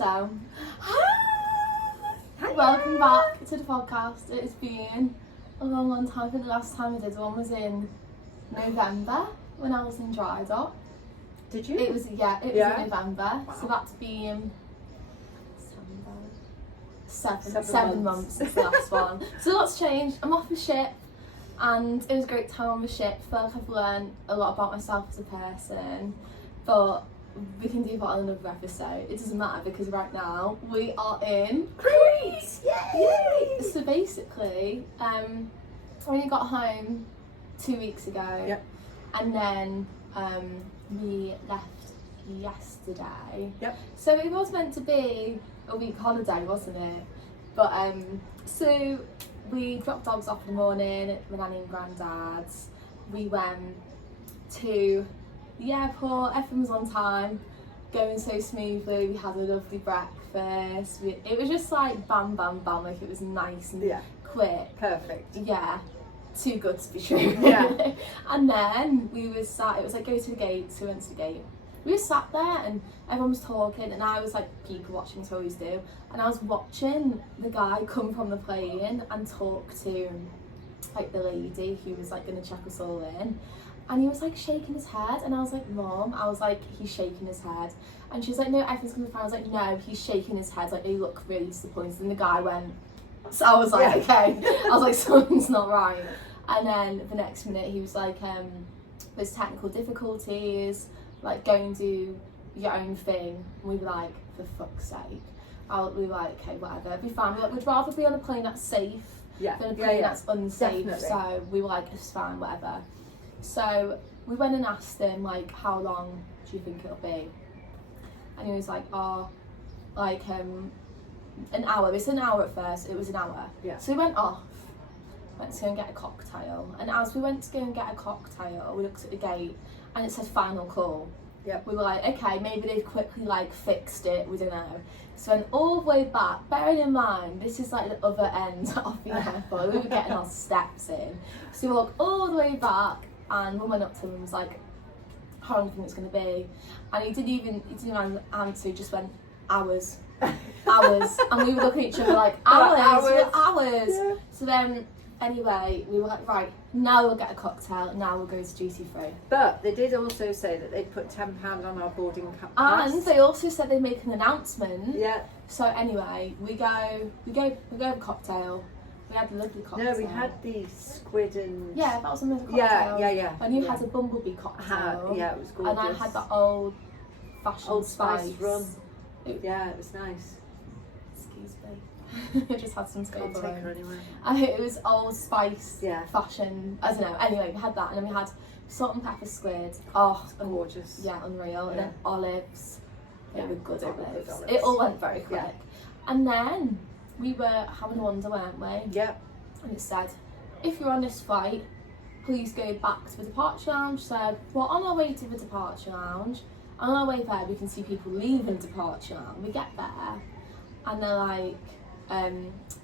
So, hi! Welcome back to the podcast. It's been a long time. I think the last time I did one was in November when I was in dry dock. Did you? It was in November. Wow. So that's been seven Seven months since the last one. So lots changed. I'm off the ship, and it was a great time on the ship. I feel like I've learned a lot about myself as a person, but we can do that on another episode. It doesn't matter because right now we are in Crete! Yay! So basically, I only got home 2 weeks ago. Yep. And then we left yesterday. Yep. So it was meant to be a week holiday, wasn't it? But so we dropped dogs off in the morning at my nanny and granddad's. We went to the airport, everything was on time, going so smoothly. We had a lovely breakfast. It was just like bam, bam, bam, like it was nice and quick. Perfect. Yeah, too good to be true. Yeah. And then we were sat, it was like go to the gate, so we went to the gate. We were sat there and everyone was talking and I was like people watching, so I always do. And I was watching the guy come from the plane and talk to like the lady who was like going to check us all in. And he was like shaking his head and I was like, Mom, I was like, he's shaking his head. And she was like, no, everything's gonna be fine. I was like, no, he's shaking his head, like, you look really disappointed. And the guy went, so I was like, okay. I was like, something's not right. And then the next minute he was like, there's technical difficulties, like go and do your own thing. And we were like, for fuck's sake. We were like, okay, whatever, it'll be fine. We were like, we'd rather be on a plane that's safe than a plane that's unsafe. Definitely. So we were like, it's fine, whatever. So we went and asked him like, how long do you think it'll be? And he was like, oh, like an hour. It's an hour at first. It was an hour. Yeah. So we went off, went to go and get a cocktail. And as we went to go and get a cocktail, we looked at the gate and it said final call. Yep. We were like, okay, maybe they've quickly like fixed it. We don't know. So went all the way back. Bearing in mind, this is like the other end of the airport. We were getting our steps in. So we walked all the way back. And one went up to him and was like, how long do you think it's going to be? And he didn't even answer, he just went, hours. Hours. And we were looking at each other like, hours. Yeah. So then, anyway, we were like, right, now we'll get a cocktail, now we'll go to duty free. But they did also say that they'd put £10 on our boarding pass. And they also said they'd make an announcement. Yeah. So anyway, we go have a cocktail. We had a lovely cocktail. No, we had the squid and... Yeah, that was another cocktail. Yeah. And you had a bumblebee cocktail. Yeah, it was gorgeous. And I had the old fashioned spice rum. It was nice. Excuse me. I just had some Can't take her anywhere. It was old spice fashion. I don't know. Anyway, we had that, and then we had salt and pepper squid. Oh, gorgeous. Yeah, unreal. And then olives. They were good olives. olives. It all went very quick. Yeah. And then we were having a wander, weren't we? Yeah. And it said, if you're on this flight, please go back to the departure lounge. So we're on our way to the departure lounge. On our way there, we can see people leaving departure lounge. We get there, and they're like,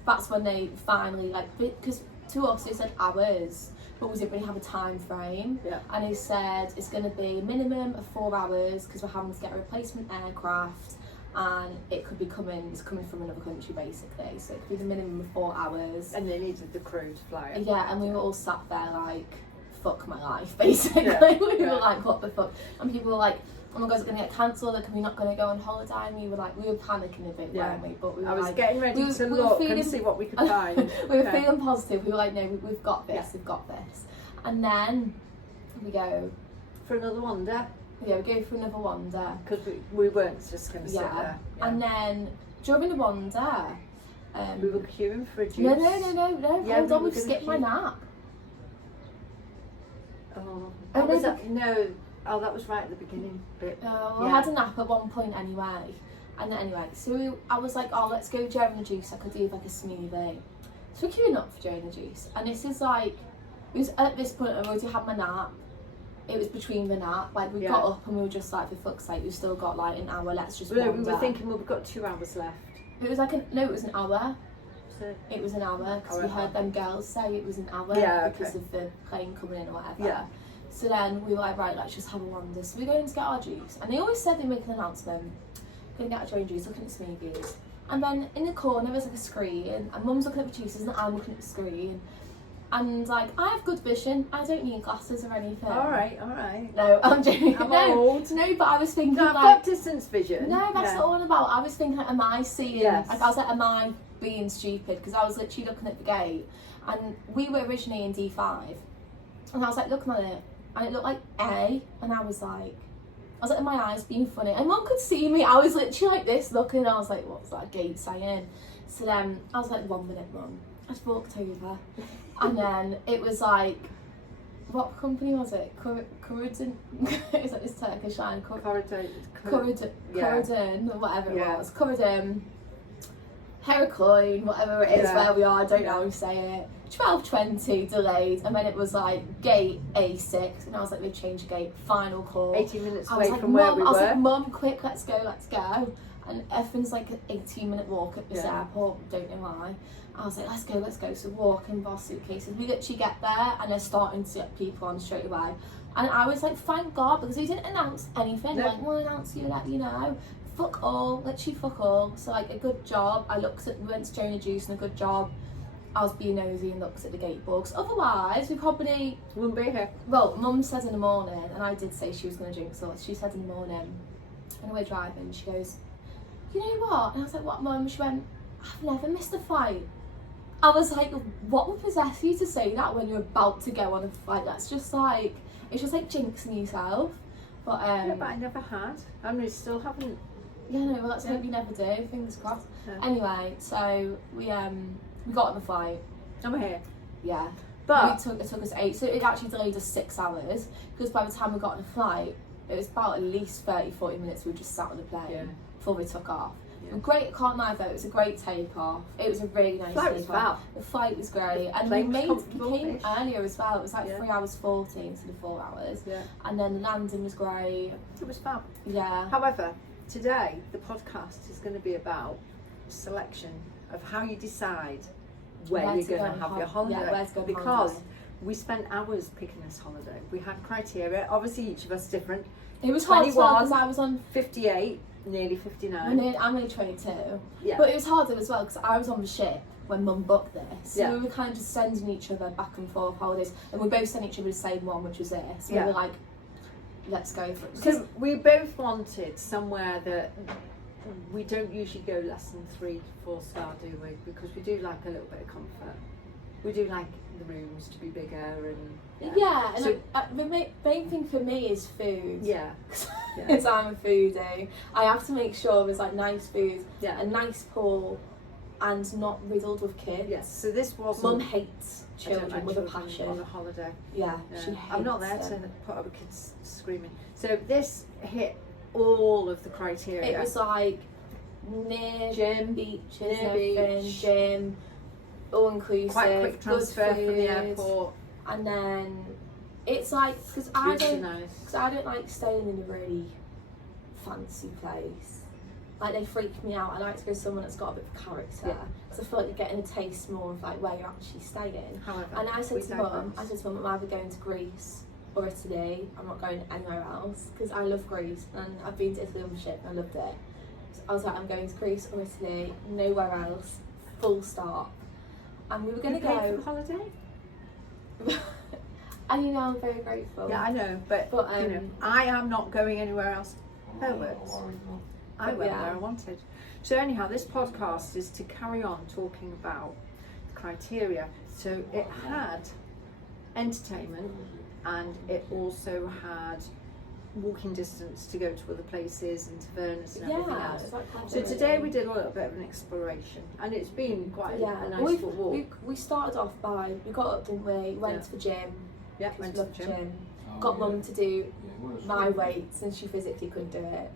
that's when they finally, like, because to us they said hours, but we didn't really have a time frame. Yeah. And they said it's going to be a minimum of 4 hours because we're having to get a replacement aircraft. And it's coming from another country basically, so it could be the minimum of 4 hours. And they needed the crew to fly it. Yeah, and we were all sat there like, fuck my life, basically. We were like, what the fuck? And people were like, oh my god, it's going to get cancelled, are we not going to go on holiday? And we were panicking a bit, weren't we? But we were I was getting ready to look and see what we could find. We were feeling positive, we were like, no, we've got this, we've got this. And then we go... For another wander? Yeah, we go for another wander. Because we weren't just going to sit there. Yeah. And then during the wander, we were queuing for a juice. No. Yeah, hold on, we've skipped my nap. Oh, no, that was right at the beginning bit. I had a nap at one point anyway. And then anyway, so I was like, oh, let's go during the juice. I could do like a smoothie. So we're queuing up for during the juice. And this is like, it was at this point I already had my nap. It was between the nap, like we got up and we were just like, for fuck's sake, we've still got like an hour, let's just wander. We were thinking, well, we've got 2 hours left. It was like, it was an hour. So, it was an hour, because we heard them girls say it was an hour because of the plane coming in or whatever. Yeah. So then we were like, right, let's just have a wander. So we're going to get our juice. And they always said they make an announcement. going to get a drone juice, looking at smoothies. And then in the corner there's like a screen, and Mum's looking at the juices and I'm looking at the screen. And like, I have good vision, I don't need glasses or anything. Alright. No, I'm joking. I'm no, old. no, but I was thinking No, I've like... got distance vision. No, that's not all about. I was thinking, like, am I seeing... Yes. Like, I was like, am I being stupid? Because I was literally looking at the gate, and we were originally in D5, and I was like looking at it, and it looked like A, and I was like, are my eyes being funny? And Mum could see me. I was literally like this looking, and I was like, what's that gate saying? So then I was like, 1 minute, Mum. I just walked over, and then it was like, what company was it? Corridon? Is that this Turkish line? Corridon, whatever it was. Corridon, Heracloin, whatever it is, where we are, I don't know how to say it. 12:20 delayed, and then it was like gate A6, and I was like, they've changed the gate, final call. 18 minutes I away was like, from where we were. I was like, Mum, quick, let's go. And everything's like an 18-minute walk at this airport, don't know why. I was like, let's go. So walking with our suitcases. We literally get there and they're starting to get people on straight away. And I was like, thank God, because he didn't announce anything. No. Like, we'll announce you, let you know. Fuck all, literally fuck all. So like, a good job. We went to Jonah Juice, and a good job. I was being nosy and looked at the gate books. Otherwise, we probably... Wouldn't be here. Well, Mum said in the morning, and I did say she was going to drink sauce. She said in the morning, when we're driving, she goes, you know what? And I was like, what, Mum? She went, I've never missed a flight. I was like, what would possess you to say that when you're about to go on a flight? That's just like, it's just like jinxing yourself. But but I never had. I mean, still haven't. Yeah, no, well, let's hope you never do. Fingers crossed. Yeah. Anyway, so we got on the flight. And we're here. Yeah. But it took us 8, so it actually delayed us 6 hours, because by the time we got on the flight, it was about at least 30-40 minutes we were just sat on the plane before we took off. Yeah. Great, can't lie though, it was a great takeoff. It was a really nice takeoff. The flight was great, and we came earlier as well. It was like 3 hours 40 instead of 4 hours. Yeah. And then the landing was great. It was fab. Yeah. However, today the podcast is going to be about selection of how you decide where you're going to have your holiday. Because we spent hours picking this holiday. We had criteria. Obviously, each of us different. It was hard because I was on 58. Nearly 59. I'm only 22. Yeah. But it was harder as well because I was on the ship when Mum booked this. So we were kind of just sending each other back and forth holidays, and we both sent each other the same one, which was this. We were like, let's go for it. So we both wanted somewhere that we don't usually go less than 3-4 star, do we? Because we do like a little bit of comfort. We do like the rooms to be bigger and and so, the main thing for me is food. Yeah. Because I'm a foodie. I have to make sure there's like nice food, a nice pool, and not riddled with kids. Yes. So this was. Mum hates children with a passion. On a holiday. Yeah. She hates I'm not there to put other kids screaming. So this hit all of the criteria. It was like near gym, beaches, gym, all inclusive, quite quick transfer from the airport, and then it's like because I don't like staying in a really fancy place. Like, they freak me out. I like to go somewhere that's got a bit of character, because I feel like you're getting a taste more of like where you're actually staying. However, and I said to Mum, I'm either going to Greece or Italy. I'm not going anywhere else, because I love Greece and I've been to Italy on the ship and I loved it. So I was like, I'm going to Greece or Italy, nowhere else, full stop. And we were going to go for the holiday. And you know, I'm very grateful. Yeah, I know, but you know, I am not going anywhere else. Her words. I went where I wanted. So anyhow, this podcast is to carry on talking about the criteria. So it had entertainment, and it also had walking distance to go to other places and tavernas and everything else. So today we did a little bit of an exploration, and it's been quite a nice walk. We started off by, we got up, didn't we? Went to the gym. Yeah, went to the gym. Got Mum to do my weights, and she physically couldn't do it.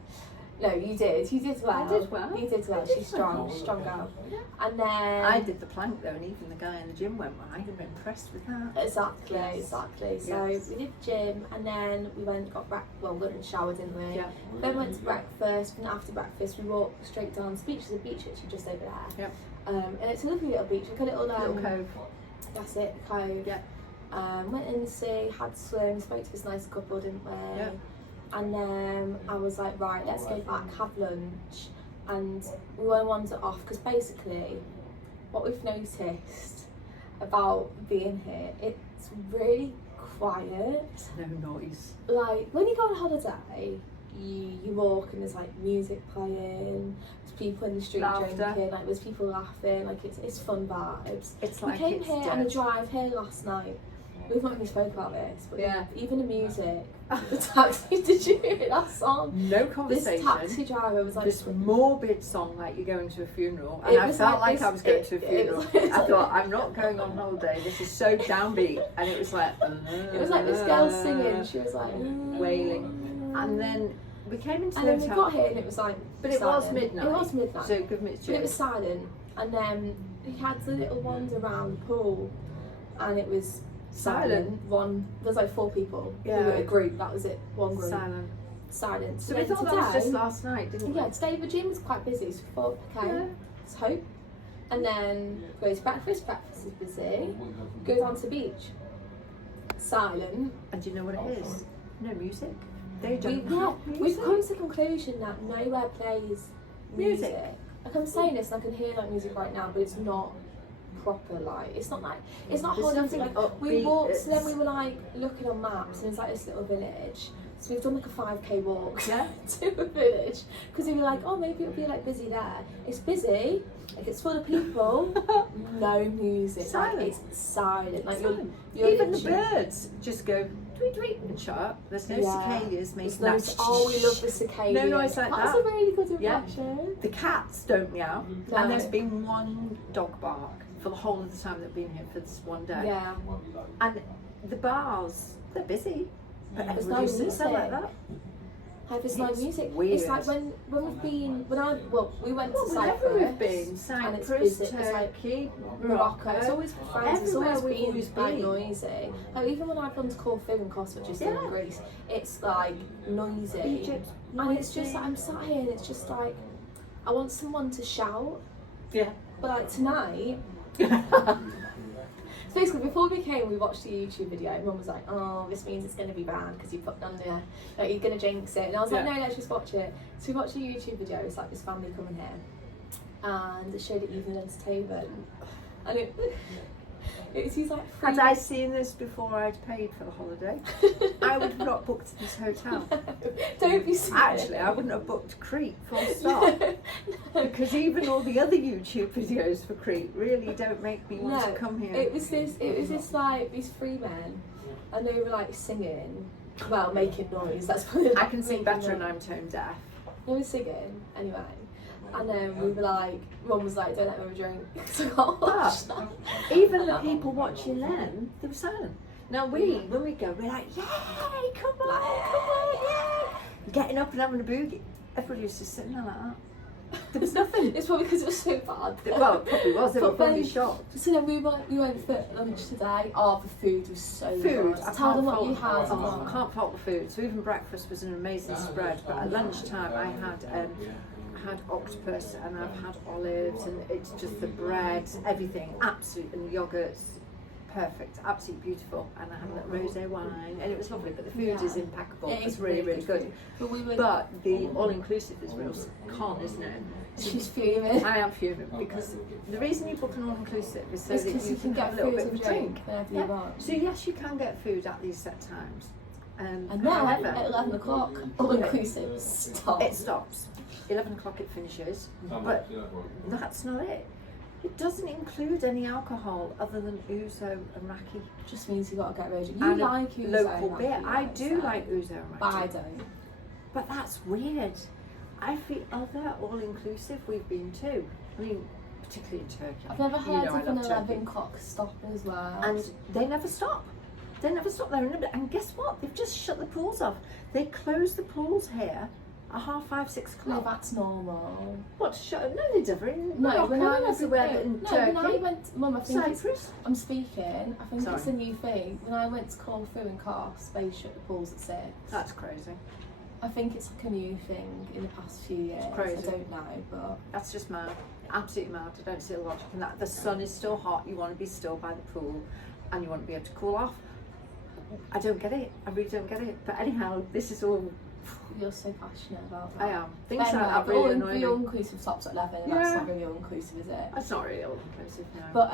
No, you did. You did well. I did well. You did well. She's strong. She's strong girl. And then I did the plank though, and even the guy in the gym went well. I'm impressed with that. Exactly. So we did the gym, and then we went we went and showered, didn't we? Yeah. Then went to breakfast, and after breakfast we walked straight down to the beach. There's a beach actually just over there. Yeah. And it's a lovely little beach, like a little cove. That's it, the cove. Yeah. Went in the sea, had swim, spoke to this nice couple, didn't we? Yeah. And then I was like, right, let's go back, have lunch. and we want to wander off because basically what we've noticed about being here, it's really quiet. No noise. Like when you go on holiday, you walk and there's like music playing, there's people in the street Laughter. drinking, like there's people laughing, like it's fun vibes. It's We like came it's here dead. on a drive here last night. We've not really spoke about this, but Yeah. even the music, the taxi, did you hear that song? No This conversation. taxi driver was like, This morbid song, like you're going to a funeral, and It I was felt like like this- I was going it- to a it funeral. was like- I thought, I'm not going on holiday. This is so downbeat, and it was like it was like this girl singing. She was like wailing, and then we came into and the then we hotel, got here and it was like, but it was silent. midnight. It was midnight. So give me its But it due. was silent, and then we had the little wander around the pool, and it was silent. There's like 4 people. Yeah. We were a group. That was it. One group. Silent. Silent. So we thought that was just last night, didn't we? Yeah, today the gym was quite busy, so we thought, okay, Yeah. let's hope. And then go to breakfast. Breakfast is busy. Go down to the beach. Silent. And do you know what it is? No music. They We, don't yeah, have we've music. come to the conclusion that nowhere plays music. Music. Like I'm saying this, and I can hear like music right now, but it's not proper. Like it's not There's holiday. nothing Like we upbeat, walked, so then it's- we were like looking on maps, and it's like this little village. So we've done like a 5k walk Yeah. to a village because we were like, oh, maybe it'll be like busy there. It's busy, like it's full of people, no music, Silent. like it's silent. Like Silent. you're Even the literally- birds just go tweet tweet and shut up. There's no Yeah. cicadas making There's that. no- oh, we love the cicada. No noise like That's that. a really good Yeah. impression. The cats don't meow, No. and there's been one dog bark for the whole of the time they've been here for this one day. Yeah. And the bars, they're busy, but There's everybody no sits there like music. that. Like there's no It's music. weird. It's like when we've been we went to Well, Cyprus. wherever we've been, and it's Cyprus, busy. It's like Turkey, Morocco. It's Morocco. always friends. It's Everywhere always we've been always like been. noisy. Like even when I've gone to Corfu and Kos, which is Yeah. in Greece, it's like noisy. Egypt, And it's just noisy. like I'm sat here and it's just like I want someone to shout. Yeah. But like tonight. So basically, before we came, we watched the YouTube video. Mum was like, "Oh, this means it's going to be bad because you put on there, like you're going to jinx it." And I was like, Yeah. "No, let's just watch it." So we watched a YouTube video. It's like this family coming here, and it showed the evening entertainment, and it was these like Had I seen this before I'd paid for the holiday, I would have not booked this hotel. Don't be silly. Actually, I wouldn't have booked Crete, full stop. Because even all the other YouTube videos for Crete really don't make me want to come here. It was this like these 3 men, and they were like singing, well, making noise. That's probably I can sing better and than I'm tone deaf. They were singing anyway, and then we were like, Mum was like, "Don't let me drink." So I can't watch that. Even the people watching them, they were silent. Now when we go, we're like, yay, come on, yay. Getting up and having a boogie. Everybody was just sitting there like that. There was nothing. It's probably because it was so bad. Well, it probably was. They were But probably then- shocked. So then we went for lunch today. Oh, the food was so Food. good. I Tell them can't what you fault- had. oh, I can't fault the food. So even breakfast was an amazing spread. But at lunchtime, I had octopus and I've had olives, and it's just the bread, everything, absolute, and yogurts, perfect, absolutely beautiful. And I had a little rosé wine, and it was lovely. But the food Yeah. is impeccable. It It's is really, really good. food. But we were. But the all-inclusive is real con, isn't it? She's fuming. I am fuming because the reason you book an all-inclusive is so It's that because you you can have get a little food bit and of a drink. whenever Yeah. you want. So yes, you can get food at these set times. And then however, at 11 o'clock, all inclusive, stop. it stops. 11 o'clock it finishes, but that's not it. It doesn't include any alcohol other than ouzo and raki. Just means you got to get ready. You And a like ouzo, local like beer. you I like, do so. like ouzo and But I raki. don't. But that's weird. I feel other all-inclusive we've been to. I mean, particularly in Turkey. I've never You heard know I of an love 11 Turkey. o'clock stop as well. And they never stop. They never stop there. And guess what? They've just shut the pools off. They closed the pools here at 5:30, 6 no, o'clock. that's normal. What? Shut? No, they never. In No, Morocco, when I was everywhere in, in no, Turkey, when I went, Mum, I think it's, Cyprus. I'm speaking. I think it's Sorry. a new thing. When I went to Corfu and Kos, they shut the pools at 6. That's crazy. I think it's like a new thing in the past few years. crazy. I don't know, but That's just mad. Absolutely mad. I don't see the logic in that. The sun is still hot. You want to be still by the pool, and you want to be able to cool off. I don't get it. I really don't get it. But anyhow, this is all You're so passionate about that. I am. Things like that the really annoy me. all-inclusive stops at 11, and that's not really all-inclusive, is it? That's not really all-inclusive, no. But,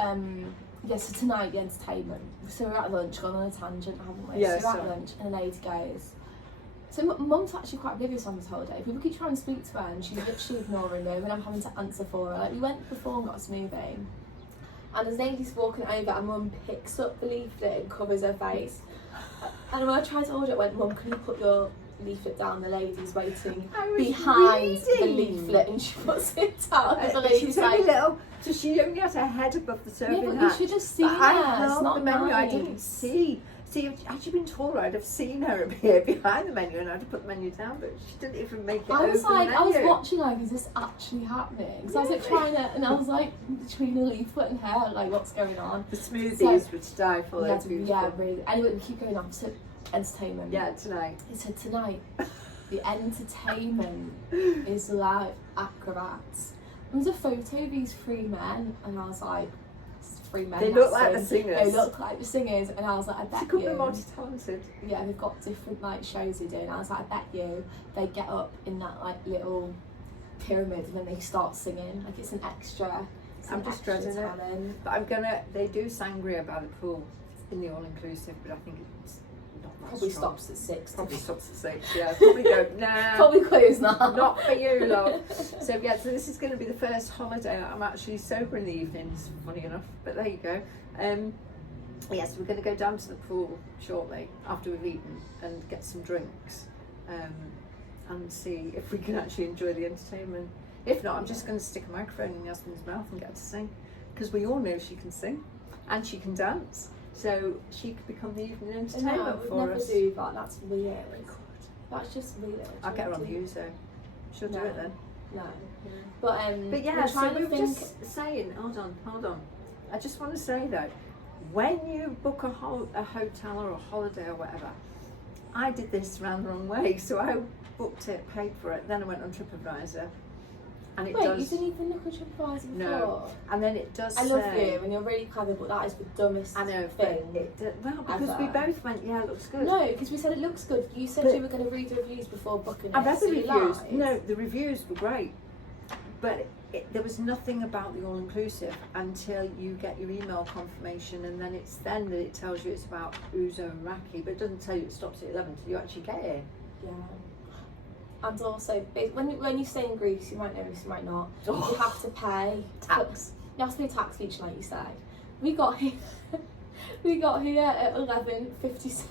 yeah, so tonight, the entertainment. So we're at lunch, gone on a tangent, haven't we? Yeah, so we're at lunch, and a lady goes... So Mum's actually quite oblivious on this holiday. People keep trying to speak to her, and she's literally ignoring me, and I'm having to answer for her. Like, we went before and got a smoothie, and as lady's walking over, and Mum picks up the leaflet and covers her face. And when I tried to order it, I went, Mum, can you put your leaflet down? The lady's waiting behind the leaflet, and she puts it down. And the lady's like, little, so she only has her head above the serving yeah, but hatch. you should have seen her. I It's held not the menu. nice. I didn't see. See, had she been taller, I'd have seen her appear behind the menu, and I'd have put the menu down. But she didn't even make it. I was open like, the I was menu. watching like, is this actually happening? So I was like trying to, and I was like between a leaflet and her, like what's going on? The smoothies were to die for. Yeah, really. Anyway, we keep going on to entertainment. Yeah, tonight. So tonight, the entertainment is like acrobats. There was a photo of these three men, and I was like, three men. They look like the singers. They look like the singers, and I was like, I bet She could you. be multi-talented. Yeah, they've got different like shows they do, and I was like, I bet you they get up in that like little pyramid and then they start singing. Like it's an extra. I'm just dreading it. But they do sangria by the pool in the all-inclusive, but I think it's not that Probably strong. stops at 6. Probably stops at 6, yeah. Probably go, nah. Probably close now. Not for you, love. So yeah, so this is going to be the first holiday that I'm actually sober in the evenings, funny enough, but there you go. Yes, we're going to go down to the pool shortly after we've eaten and get some drinks and see if we can actually enjoy the entertainment. If not, I'm just going to stick a microphone in Yasmin's mouth and get her to sing, because we all know she can sing and she can dance, so she could become the evening entertainment for us. Never do that. That's weird. That's just weird. I'll get her on the Uzo. She'll do it then. No. But yeah, so we were think... just saying, hold on. I just want to say though, when you book a hotel or a holiday or whatever, I did this round the wrong way. So I booked it, paid for it, then I went on TripAdvisor. And it does... you didn't even look at TripAdvisor before? No. And then it does I love you, and you're really clever, but that is the dumbest thing. Well, because ever. we both went, yeah, it looks good. No, because we said it looks good. You said you were going to read the reviews before booking it. I read the reviews. Lied. No, the reviews were great. But there was nothing about the all-inclusive until you get your email confirmation, and then it's then that it tells you it's about Ouzo and Raki, but it doesn't tell you it stops at 11 until you actually get here. Yeah. And also, when you stay in Greece, you might know this, you might not. Oh. You have to pay Tax. You have to pay tax each night you stay. We got here at 11:57,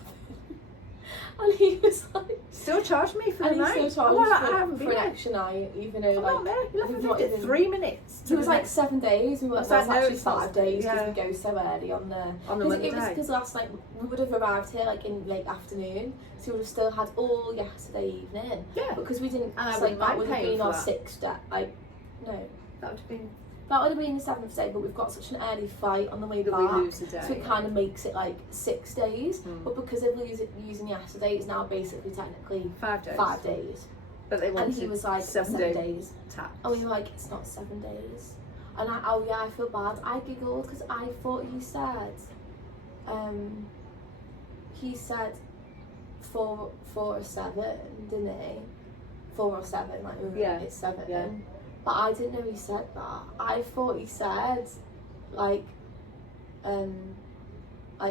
and he was like, still charged me for the and night. he still charged I haven't for been an there. extra night, even though I'm not there. we've You not did even 3 minutes. It was like 7 days. We were I know, actually it's not 5 days because yeah. we go so early on the Monday. It was because last night we would have arrived here like in late afternoon, so we would have still had all yesterday evening. Yeah. Because we didn't. And I Like wouldn't that mind would have paying been for our that. 6th day. Like no, That would have been that would have been the 7th day, but we've got such an early flight on the way that back. we lose a day. So it kind of makes it like 6 days, Mm. but because of using yesterday, it's now basically technically 5 days. 5 days. But they wanted And he was like 7 days. tax. And we were like, it's not 7 days. And I feel bad. I giggled because I thought he said 4 or 7, didn't he? 4 or 7, like Yeah. it's 7. Yeah. But I didn't know he said that. I thought he said like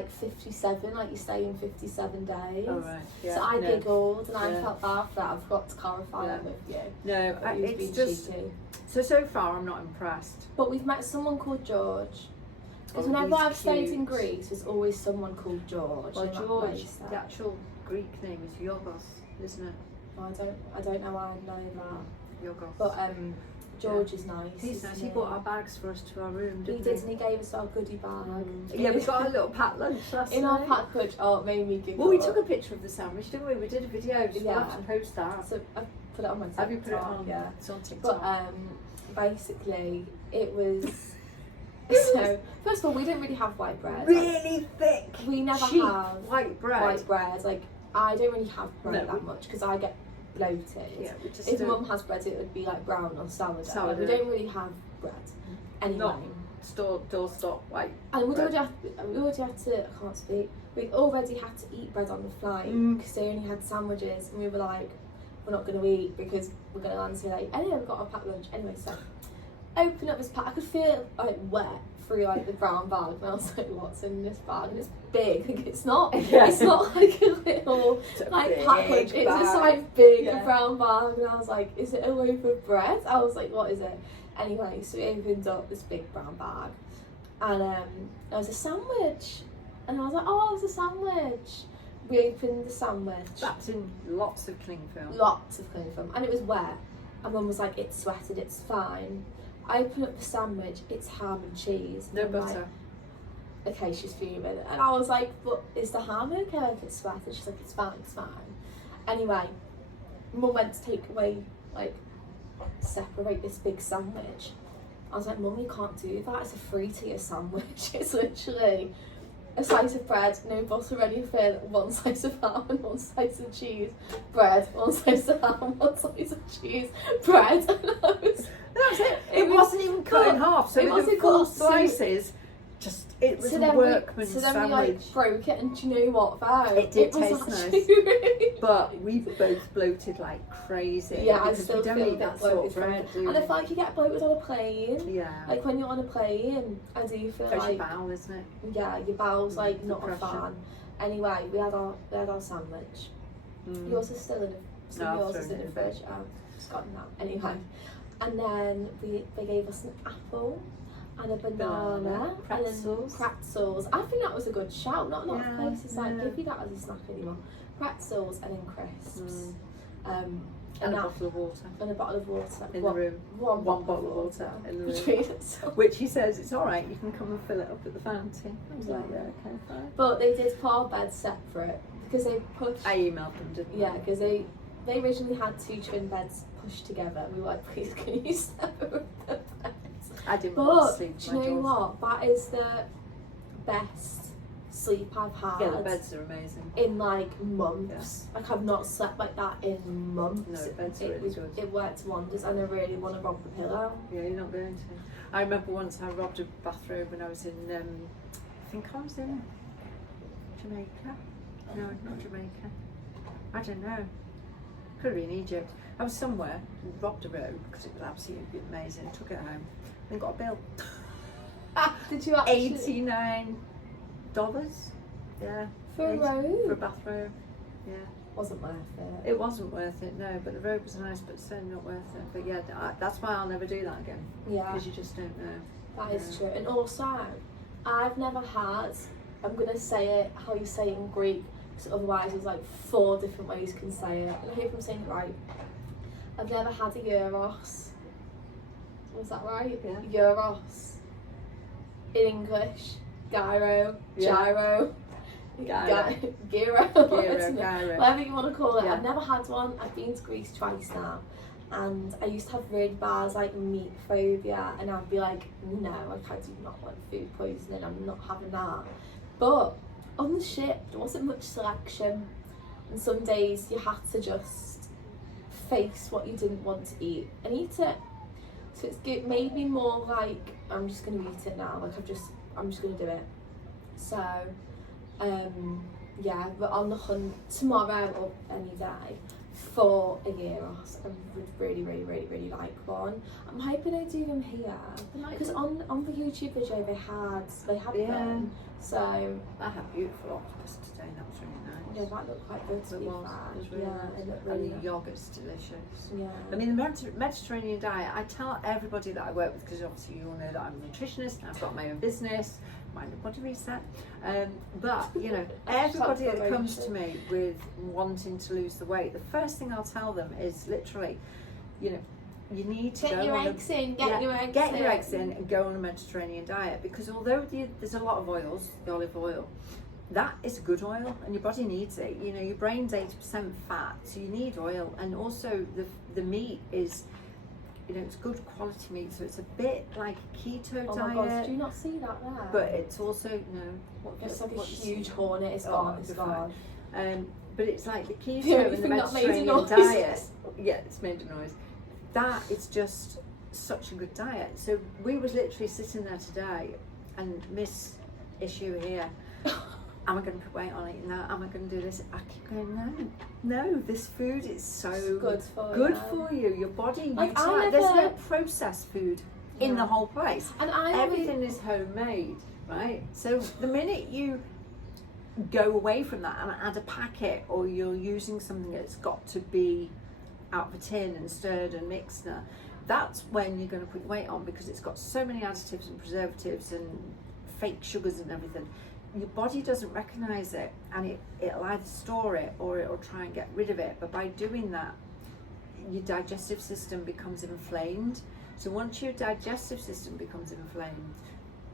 57, like you stay in 57 days. Oh, right. Yeah. So I no. giggled and I Yeah. felt bad for that. I forgot to clarify Yeah. that with you. No, But he was it's being just cheeky. so far I'm not impressed. But we've met someone called George. Because Oh, whenever he's I've stayed in cute. Greece, there's always someone called George. Well, in that George, place the there. actual Greek name is Yorgos, isn't it? Well, I don't know why I know that. Yorgos. But George is nice. He's isn't nice. He bought our bags for us to our room, He didn't did, and he gave us our goodie bag. Yeah, we got a little packed lunch last in night. our packed lunch. Oh, it made me giggle. Well, we took a picture of the sandwich, didn't we? We did a video. So we'll have to Yeah. post that. So I put it on my TikTok. Have you put it on? Yeah. It's on TikTok. But basically, it was. So first of all, we didn't really have white bread. really thick. We never cheap have white bread. white bread. Like I don't really have bread No, that much because I get bloated. Yeah, we just If don't- Mum has bread, it would be like brown or sourdough. Sourdough. We don't really have bread anyway. Not doorstop white. And we'd bread. we already had to. I can't speak. We already had to eat bread on the flight Mm. because they only had sandwiches, and we were like, we're not going to eat because we're going to land too late. Anyway, we got our packed lunch. Anyway, so open up this pack. I could feel like wet through like the brown bag, and I was like, what's in this bag? And it's big. Like, it's not like a little like packed lunch. It's this like big brown bag, and I was like, is it a loaf of bread? I was like, what is it? Anyway, so we opened up this big brown bag, and there was a sandwich, and I was like, oh, it's a sandwich. We opened the sandwich. That's in lots of cling film. Lots of cling film, and it was wet. And Mum was like, it's sweated, it's fine. I open up the sandwich, it's ham and cheese. No butter. Like, okay, she's fuming. And I was like, but is the ham okay if it's sweated? She's like, it's fine, it's fine. Anyway, Mum went to take away, like, separate this big sandwich. I was like, Mum, you can't do that. It's a 3-tier sandwich. It's literally a slice of bread, no butter, ready to fill, 1 slice of ham and 1 slice of cheese, bread, 1 slice of ham, 1 slice of cheese, bread. And That's it. It wasn't even cut in half, so with the 4 slices, it was a workman's sandwich. So then we like broke it, and do you know what, though? It did taste nice. Really but we both bloated like crazy. Yeah, I because still we don't feel eat that sort of bread. And I feel like you get bloated on a plane. Yeah. Like when you're on a plane, I do feel like your bowel, isn't it? Yeah, your bowel's like not a Depression. fan. Anyway, we had our sandwich. Yours is still in the yours is in the fridge. Just gotten that. Anyway. And then they gave us an apple and a banana pretzels. And then pretzels. I think that was a good shout. Not a lot of places like give you that as a snack anymore. Pretzels and then crisps. And a bottle of water. And a bottle of water. In the room. One bottle of water in the room. Which he says, it's alright, you can come and fill it up at the fountain. I was like, yeah, okay, fine. But they did put our beds separate because they pushed. I emailed them, didn't I? Yeah, because they originally had 2 twin beds pushed together. We were like, please can you separate the beds? I didn't want to sleep. But do you know what? That is the best sleep I've had. Yeah, the beds are amazing. In like months. Yeah. Like I've not slept like that in months. No, the beds are really good. It worked wonders, and I really want to rob the pillow. Yeah, you're not going to. I remember once I robbed a bathrobe when I was in, I think I was in Jamaica. No, not Jamaica. I don't know. Could have been Egypt. I was somewhere, robbed a robe because it was absolutely amazing. Took it home and got a bill. Did you actually? $89. Yeah. For a robe? For a bathrobe. Yeah. Wasn't worth it. It wasn't worth it, no. But the robe was nice, but certainly not worth it. But yeah, that's why I'll never do that again. Yeah. Because you just don't know. That is true. And also, I've never had. I'm gonna say it how you say it in Greek. Because otherwise there's like 4 different ways you can say it. And I hope I'm saying it right. I've never had a Euros. Was that right? Yeah. Euros. In English. Gyro. Gyro. Gyro. Whatever you want to call it. Yeah. I've never had one. I've been to Greece twice now. And I used to have really bad like meat phobia. And I'd be like, no, like I do not like food poisoning. I'm not having that. But on the ship, there wasn't much selection, and some days you had to just face what you didn't want to eat and eat it. So it made me more like, I'm just going to eat it now, like I'm just going to do it. So, yeah, we're on the hunt tomorrow or any day for a Gyros. I would really, really, really, really like one. I'm hoping I do them here because on the YouTube video they had them. So I had beautiful octopus today. That was really nice. Yeah, that looked quite good to be fair. It was really nice. It looked really and the yogurt's delicious. Yeah. I mean, the Mediterranean diet, I tell everybody that I work with, because obviously you all know that I'm a nutritionist and I've got my own business, Mind the Body Reset. But, you know, everybody that comes to me with wanting to lose the weight, the first thing I'll tell them is literally, you know, you need to get your eggs in, get your eggs in and go on a Mediterranean diet, because although there's a lot of oils, the olive oil, that is good oil and your body needs it. You know, your brain's 80% fat, so you need oil. And also the meat is, you know, it's good quality meat, so it's a bit like a keto diet. Oh my God, do you not see that there? But it's also, it's like a huge hornet, it's gone. But it's like the keto and the Mediterranean diet. Yeah, it's made a noise. That is just such a good diet. So we was literally sitting there today, and Miss Issue here am I going to put weight on eating that? Am I going to do this? I keep going, no, this food is so good for you. Your body, Like, there's no processed food in the whole place. And everything is homemade, right? So the minute you go away from that and add a packet, or you're using something that's got to be out of a tin and stirred and mixed now, that's when you're going to put weight on, because it's got so many additives and preservatives and fake sugars and everything. Your body doesn't recognise it, and it'll either store it or it'll try and get rid of it. But by doing that, your digestive system becomes inflamed. So once your digestive system becomes inflamed,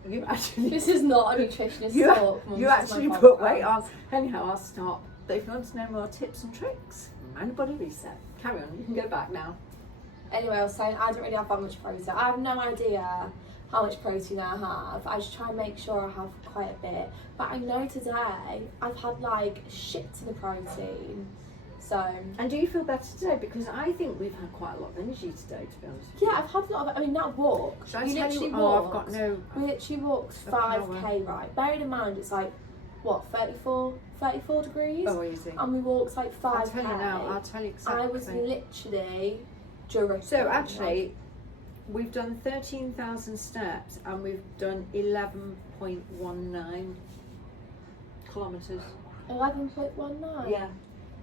you actually... This is not a nutritionist talk. You actually put weight on. Anyhow, I'll stop. But if you want to know more tips and tricks, mind body reset. Carry on, you can go back now. Anyway, I was saying I don't really have that much protein. I have no idea how much protein I have. I just try and make sure I have quite a bit. But I know today I've had like shit to the protein. So. And do you feel better today? Because I think we've had quite a lot of energy today, to be honest. Yeah, I've had a lot of. I mean, that walk. Should I tell you? Oh, I've got no. We literally walked 5k, right? Bearing in mind, it's like what 34 degrees. Oh, easy. And we walked like 5k. I'll tell you now. I'll tell you exactly. I was literally dripping. So actually, we've done 13,000 steps and we've done 11.19 kilometres. 11.19. Yeah.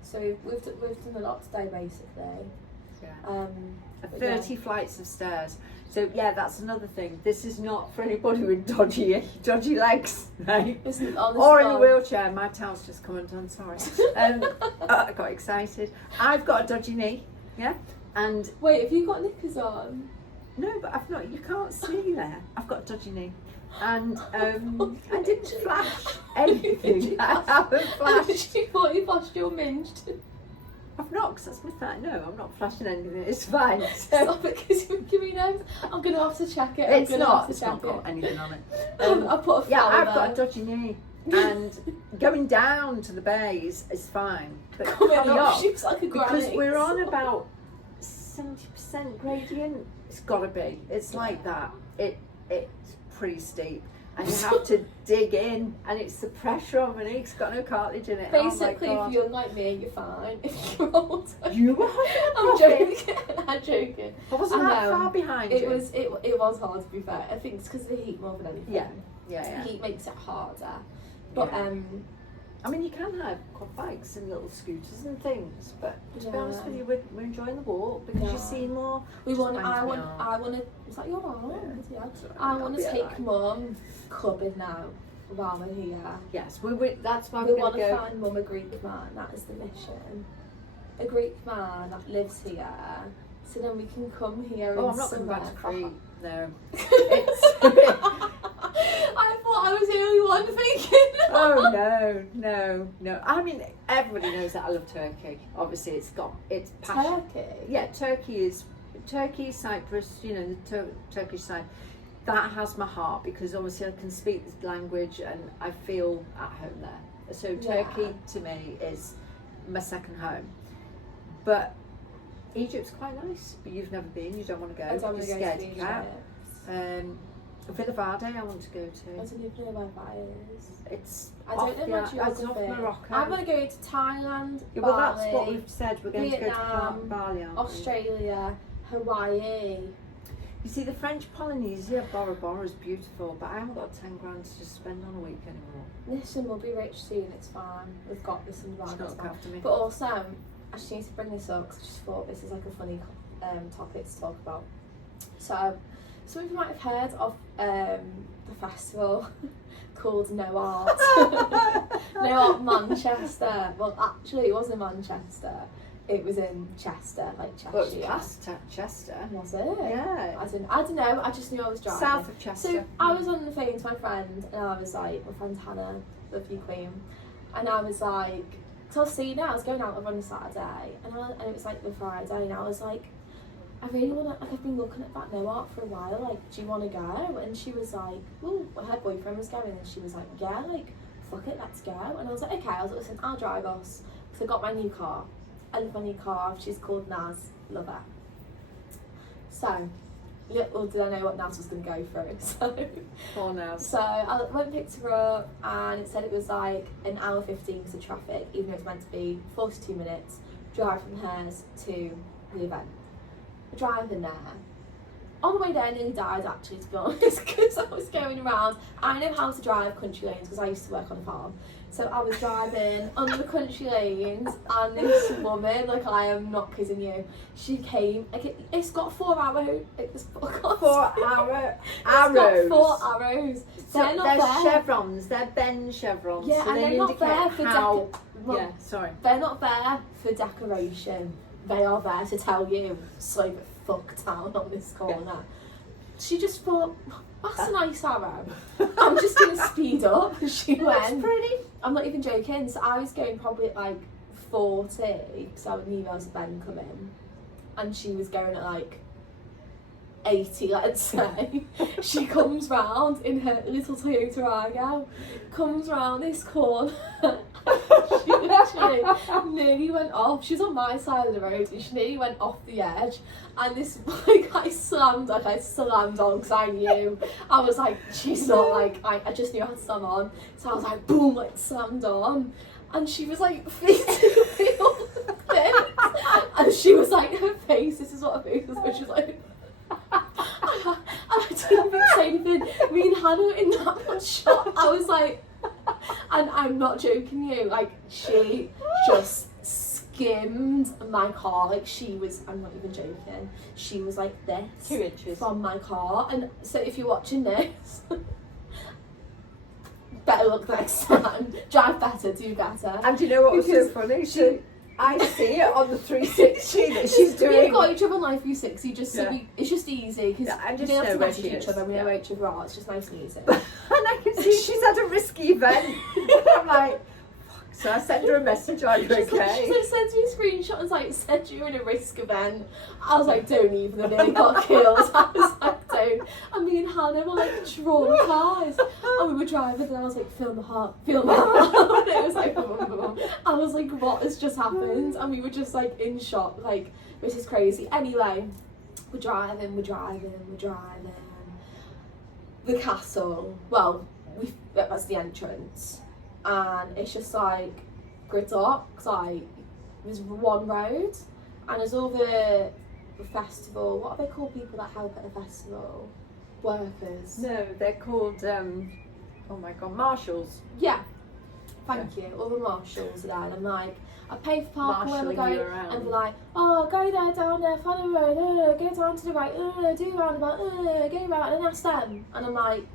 So we've done a lot today, basically. Yeah. 30 flights of stairs. So yeah, that's another thing. This is not for anybody with dodgy legs, right? Or in a wheelchair. My towel's just come undone. Sorry. I got excited. I've got a dodgy knee. Yeah. And wait, have you got knickers on? No, but I've not. You can't see there. I've got a dodgy knee. And I didn't flash anything. I haven't flashed. You thought you flashed your minged. I've not, because that's my fact. No, I'm not flashing anything. It's fine. Stop it, because you're giving me nerves. I'm going to have to check it. It's not got anything on it. I put a flower I've there. got a dodgy knee. And going down to the bays is fine. But coming up, she's like a because granny. we're on about 70% gradient. It's got to be. It's like that. It's pretty steep. And you have to dig in, and it's the pressure on my knee. It's got no cartilage in it. Basically, if you're like me, you're fine. If you're old, you were. I'm joking. I'm joking. I wasn't that far behind you. It was hard, to be fair. I think it's because of the heat more than anything. Yeah. The heat makes it harder. But I mean, you can have quad bikes and little scooters and things, but to be honest with you, we're enjoying the walk because you see more. I want to. Is that your arm? Yeah. I want to take Mum clubbing now while we're here. Yes, that's why we want to find Mum a Greek man. That is the mission. A Greek man that lives here, so then we can come here. Oh, I'm not coming back to Crete. No. I thought I was the only one thinking. Oh no. I mean, everybody knows that I love Turkey. Obviously, it's passion. Turkey. Yeah, Turkey, Cyprus. You know, the Turkish side. That has my heart because obviously I can speak the language and I feel at home there. So Turkey to me is my second home. But Egypt's quite nice. But you've never been. You don't want to go. You're scared to go. Villa Verde I want to go to. I don't even know where that is. I don't know much geography. It's off Morocco. I'm going to go to Thailand, Bali, that's what we've said. We're going Vietnam, to go to Bali, aren't Australia, Hawaii. You see, the French Polynesia, Bora Bora is beautiful, but I haven't got 10 grand to just spend on a week anymore. Listen, we'll be rich soon, it's fine. We've got this in the bag. After me. But also, I just need to bring this up because I just thought this is like a funny topic to talk about. So, some of you might have heard of the festival called No Art. No Art Manchester. Well, actually, it wasn't in Manchester. It was in Chester, like Cheshire. Well, it was past Chester. Was it? Yeah. I don't know. I just knew I was driving. South of Chester. So I was on the phone to my friend, and I was like, my friend Hannah, love you, Queen. And I was like, so I'll see you now. I was going out on a Saturday, and it was like the Friday, and I was like, I really want to, like, I've been looking at that No Art for a while, like, do you want to go? And she was like, well, her boyfriend was going, and she was like, yeah, like, fuck it, let's go. And I was like, okay. I was like, listen, I'll drive us, because I got my new car. I love my new car. She's called Naz. Love her. So, little did I know what Naz was going to go through. So, Poor Naz. So I went and picked her up, and it said it was like an hour 15 because of traffic, even though it's meant to be 42 minutes drive from Hares to the event. Driving there. On the way there, I nearly died actually, to be honest, because I was going around. I know how to drive country lanes because I used to work on a farm. So I was driving on the country lanes, and this woman, like, I am not kidding you, she came, like, it's got 4 arrows. It's got 4 arrows. It's got 4 arrows. So They're not they're there. chevrons, they're bend chevrons. Yeah, so and they they're not indicate there for how. well, Yeah, sorry. They're not there for decoration. They are there to tell you, slow the fuck down on this corner. Yeah. She just thought, that's a nice arrow. I'm just going to speed up. She went. That's pretty. I'm not even joking. So I was going probably at like 40 because I knew there was a bend coming. And she was going at like 80, let's say. She comes round in her little Toyota Argo, comes round this corner. She literally nearly went off. She was on my side of the road and she nearly went off the edge. And this, like, I slammed on because I knew. I was like, she's not like, I just knew I had to slam on. So I was like, boom, like, slammed on. And she was like, facing me all this. And she was like, her face, this is what her face was, but she was like, I didn't even say anything. Me and Hannah were in that much shot. I was like, and I'm not joking you, like, she just skimmed my car. Like, she was, I'm not even joking, she was like this 2 inches from my car. And so if you're watching this, better look next time. Drive better, do better. And do you know what was so funny? I see it on the 360 that she's doing. We've got each other on Live 360 just so it's just easy because I we just don't have to know where message she each is. other. We know where each other are. It's just nice and easy. And I can see she's had a risky event. I'm like, fuck. So I sent her a message, are you okay? She sent me a screenshot and was like, said you were in a risk event. I was like, don't even, I nearly got killed. I was like, don't. And me and Hannah were like traumatised. And we were driving and I was like, feel my heart. And it was like, I was like, what has just happened? And we were just like in shock, like, this is crazy. Anyway, we're driving. The castle, well, that's the entrance. And it's just like gridlock, like there's one road and there's all the festival, what are they called, people that help at a festival? Workers? No, they're called, oh my god, marshals. Yeah, thank you, all the marshals are there. And I'm like, I pay for parking where we're going, and they're like, oh, go there, down there, follow the road, go down to the right, do roundabout, go round, and ask them. And I'm like,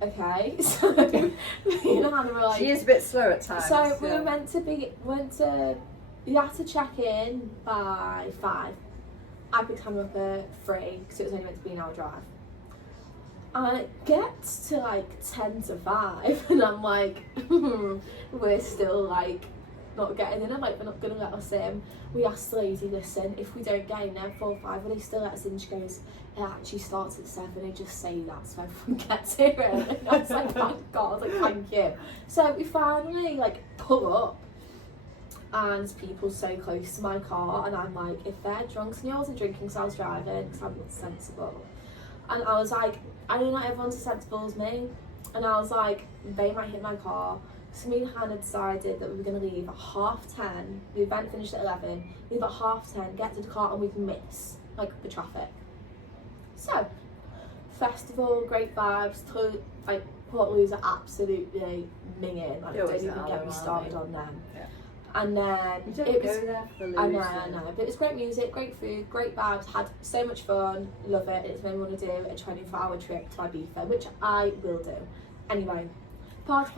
okay. So me and Hannah were like, she is a bit slow at times. So we were you had to check in by 5. I picked Hannah up at 3 because it was only meant to be an hour drive. And it gets to like 10 to 5 and I'm like, we're still like not getting in. I'm like, they're not going to let us in. We asked the lady, listen, if we don't get in there 4 or 5, will they still let us in? She goes, it actually starts at 7. They just say that so everyone gets here. And I was like, thank God, like, thank you. So we finally like pull up and people so close to my car and I'm like, if they're drunk, and I wasn't drinking because I was driving because I'm not sensible. And I was like, I know not everyone's as sensible as me. And I was like, they might hit my car. So me and Hannah decided that we were going to leave at 10:30. The event finished at 11. Leave at 10:30, get to the car and we'd miss like the traffic. So, festival, great vibes, like Portaloos are absolutely minging. Like, don't even get me started on them. Yeah. And then you don't it was, go there for the I know, but it's great music, great food, great vibes, had so much fun, love it. It's made me want to do a 24-hour trip to Ibiza, which I will do. Anyway, party,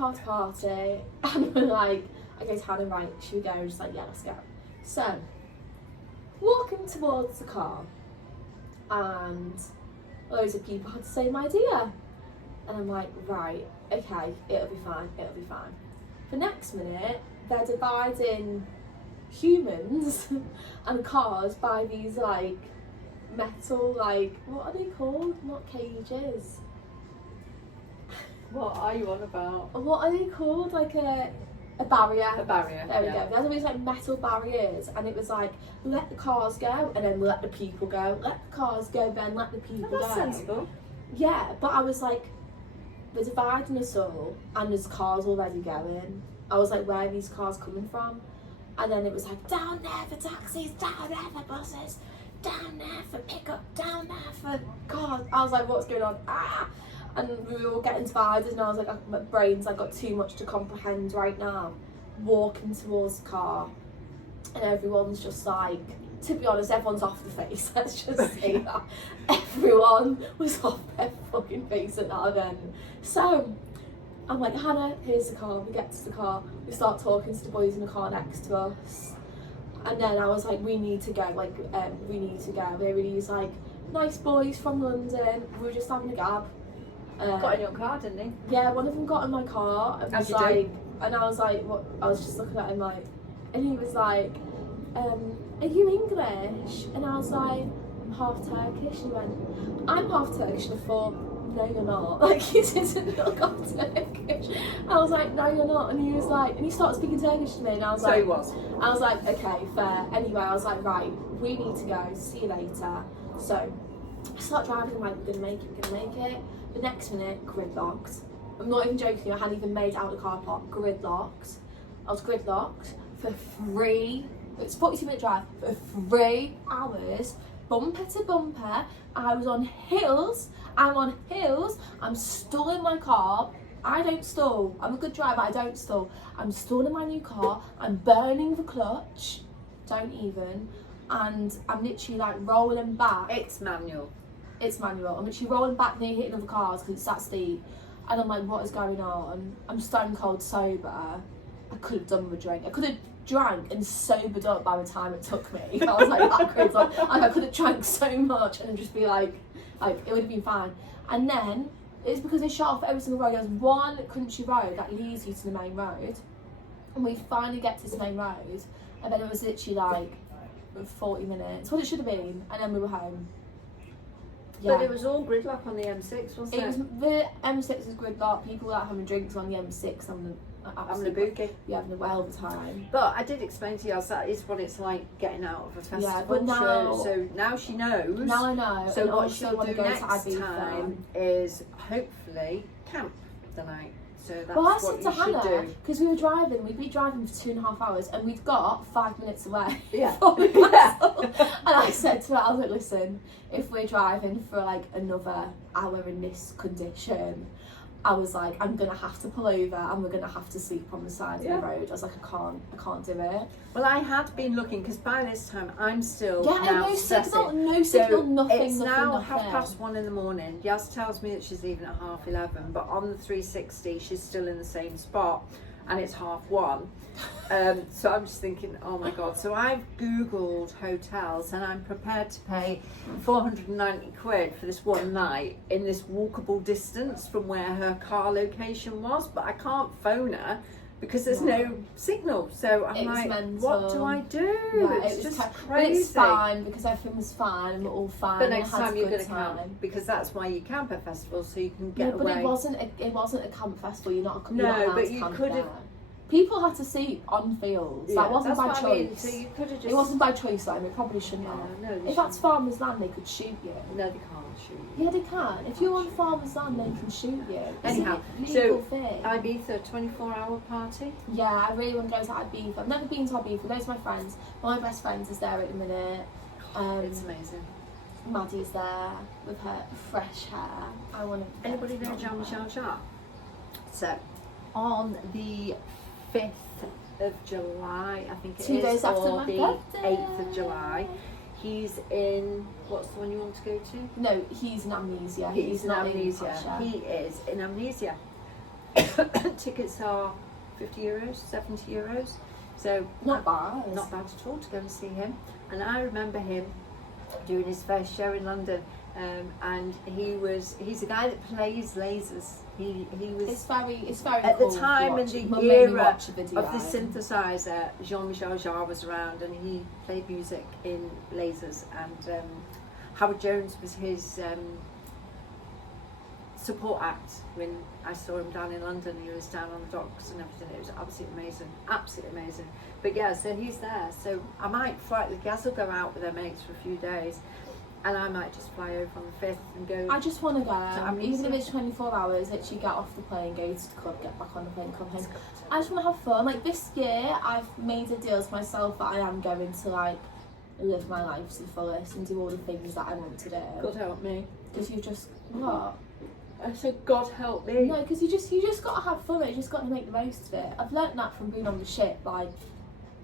and we're like, I go to Hannah, right, should we go? And she's like, yeah, let's go. So, walking towards the car, and loads of people had the same idea. And I'm like, right, okay, it'll be fine. The next minute, they're dividing humans and cars by these like metal, like, what are they called? Not cages. What are you on about? What are they called? Like A barrier. A barrier. There we go. There's always like metal barriers, and it was like, let the cars go, and then let the people go. Let the cars go, then let the people Oh, that's go. sensible. Yeah, but I was like, they're dividing us all, and there's cars already going. I was like, where are these cars coming from? And then it was like, down there for taxis, down there for buses, down there for pickup, down there for cars. I was like, what's going on? Ah! And we were all getting divided, and I was like, my brain's like got too much to comprehend right now. Walking towards the car, and everyone's just like, to be honest, everyone's off the face. Let's just say that. Everyone was off their fucking face at that event. So I'm like, Hannah, here's the car. We get to the car. We start talking to the boys in the car next to us. And then I was like, we need to go. Like, we need to go. They were these like nice boys from London. We were just having a gab. Got in your car, didn't he? Yeah, one of them got in my car and was like, and I was like, what? I was just looking at him like, and he was like, are you English? And I was like, I'm half Turkish. And he went, I'm half Turkish. And I thought, no, you're not. Like, he didn't look half Turkish. I was like, no, you're not. And he was like, and he started speaking Turkish to me, and I was like, he was. I was like, okay, fair. Anyway, I was like, right, we need to go. See you later. So I start driving. I'm like, we're gonna make it. We're gonna make it. The next minute, gridlocked. I'm not even joking. I hadn't even made it out of the car park. Gridlocked. I was gridlocked for 3. It's a 42-minute drive for 3 hours, bumper to bumper. I was on hills. I'm on hills. I'm stalling my car. I don't stall. I'm a good driver. I don't stall. I'm stalling my new car. I'm burning the clutch. Don't even. And I'm literally like rolling back. It's manual. It's manual. I'm literally rolling back near hitting other cars because it's that steep. And I'm like, what is going on? I'm stone cold sober. I could have done with a drink. I could have drank and sobered up by the time it took me. I was like that crazy. Like, I could have drank so much and just be like it would have been fine. And then it's because they shut off every single road. There's one country road that leads you to the main road, and we finally get to this main road, and then it was literally like 40 minutes. What it should have been, and then we were home. Yeah. But it was all gridlock on the M6, wasn't it? It was the M6 was gridlock. People that having drinks on the M6, having a boogie. Yeah, having a well of a time. But I did explain to you that is what it's like getting out of a festival. Yeah, but now, so now she knows. Now I know. So and what also she'll want do to go next to Ibiza. time is hopefully camp the night. So that's Well, I what said you to should Hannah, do. because we were driving, we'd be driving for 2.5 hours, and we'd got 5 minutes away. Yeah. From the castle. And I said to her, I was like, listen, if we're driving for like another hour in this condition, I was like, I'm gonna have to pull over and we're gonna have to sleep on the side of the road. I was like, I can't do it. Well, I had been looking because by this time I'm still Yeah, now no stressing. signal, nothing. It's now nothing. 1:30 in the morning. Yaz tells me that she's leaving at 11:30, but on the 360 she's still in the same spot, and it's 1:30. So I'm just thinking, oh my god. So I've googled hotels, and I'm prepared to pay 490 quid for this one night in this walkable distance from where her car location was, but I can't phone her because there's no signal. So I'm like, mental. what do I do? Yeah, it's just crazy. But it's fine because everything was fine and we're all fine. But next time you're going to camp, because that's why you camp at festivals, so you can get yeah, but away. it wasn't a camp festival. You're not. No, you're not allowed but to you camp could have. there. People had to sleep on fields. Yeah, That wasn't by that's choice. what I mean. So you could have just. It wasn't by choice, though. It probably shouldn't have. No, they If shouldn't. that's farmers' land, they could shoot you. No, they can't shoot you. Yeah, they can. If you're on farmers' land, they can shoot you. Anyhow, it's a so legal thing. Ibiza 24-hour party. Yeah, I really want to go to Ibiza. I've never been to Ibiza. Those are my friends. One of my best friends is there at the minute. It's amazing. Maddie's there with her fresh hair. I want to. Anybody know Jean-Michel Jarre? So, on the 5th of July, I think it 2 is, days after or my the birthday. 8th of July, he's in, what's the one you want to go to? No, he's in Amnesia. He's in not Amnesia. Pasha. He is in Amnesia. Tickets are €50, €70. So Not bad. not bad at all to go and see him. And I remember him doing his first show in London, and he's a guy that plays lasers. He was It's very at cool the to time watch. and Mum the made me era watch a video. of the synthesizer. Jean-Michel Jarre was around, and he played music in lasers. And Howard Jones was his support act when I saw him down in London. He was down on the docks and everything. It was absolutely amazing. But yeah, so he's there. So I might fly. The guys will go out with their mates for a few days, and I might just fly over on the 5th and go. I just want to go. Even if it's 24 hours, literally get off the plane, go to the club, get back on the plane, come home. I just want to have fun. Like this year, I've made a deal to myself that I am going to like live my life to the fullest and do all the things that I want to do. God help me. Because you just what? I said, God help me. No, because you just got to have fun. You just got to make the most of it. I've learnt that from being on the ship. Like,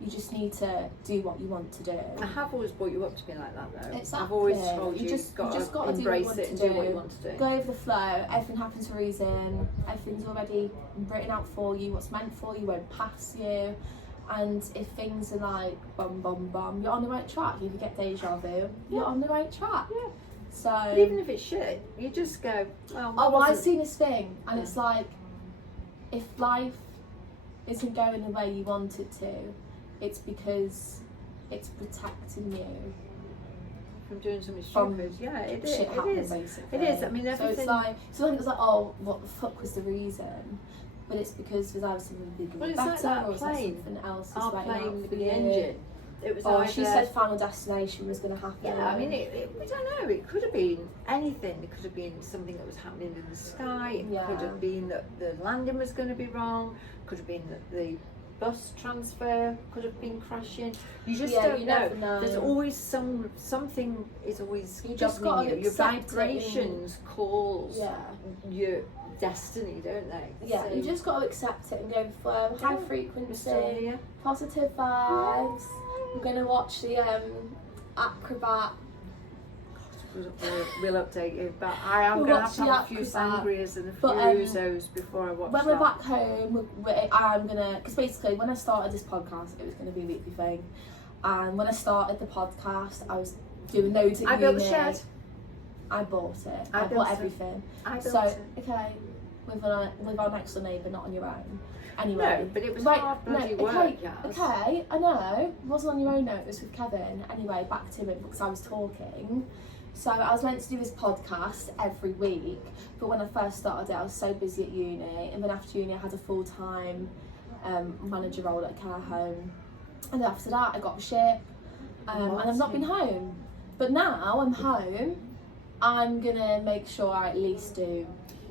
you just need to do what you want to do. I have always brought you up to be like that, though. Exactly. I've always told you just got to embrace it and do what you want to do. Go over the flow. Everything happens for a reason. Everything's already written out for you. What's meant for you won't pass you. And if things are like bum bum bum, you're on the right track. If you get deja vu, you're on the right track. Yeah. So but even if it's shit, you just go, well, I've seen this thing, and it's like, if life isn't going the way you want it to, it's because it's protecting you from doing something from stupid. Yeah, it is. Basically. It is. I mean, everything. So it's like, oh, what the fuck was the reason? But it's because there's either something bigger Well, it's better, like that or it's like plane. something else is Our waiting out plane for with the you. engine. It was Oh, either, she said Final Destination was going to happen. Yeah, I mean, we don't know. It could have been anything. It could have been something that was happening in the sky. It could have been that the landing was going to be wrong. Could have been that the bus transfer could have been crashing. You just don't know. Never know. There's always something is always You just got governing to you. Your accept vibrations calls Yeah. your destiny, don't they? Yeah, So, you just got to accept it and go with the flow. High we're still frequency, here. positive vibes. We're going to watch the Acrobat. We'll update you, but I am We'll going to watch have a the few Acrobat. sangrias and a few But, ouzos before I watch When that. we're back home, I'm going to... Because basically, when I started this podcast, it was going to be a weekly thing. And when I started the podcast, I was doing loads at I built the uni. shed. I bought it. I I built bought it. everything. I built So, it. okay, live our next door neighbour, not on your own. Anyway. No, but it was hard bloody work, okay, Jazz. okay, I know. It wasn't on your own note, it was with Kevin. Anyway, back to it because I was talking. So I was meant to do this podcast every week, but when I first started it, I was so busy at uni, and then after uni I had a full-time manager role at a care home. And after that I got the ship, and I've not been home. But now I'm home, I'm gonna make sure I at least do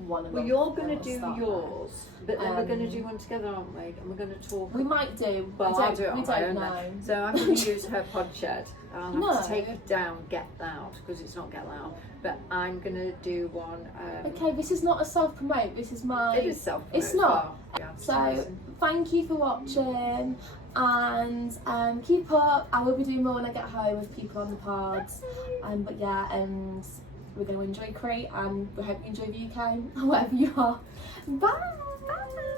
one of them. Well, you're going to do yours, but then we're going to do one together, aren't we? And we're going to talk. We might do. Well, I'll do it on my own know. then. So I'm going to use her pod shed. I'll have No. to take it down, Get Loud, because it's not Get Loud. But I'm going to do one. Okay, this is not a self-promote. This is my. It is self-promote. It's not. Yeah, So thank you for watching, and keep up. I will be doing more when I get home with people on the pods. But yeah, and we're going to enjoy Crete, and we hope you enjoy the UK, wherever you are. Bye. Bye.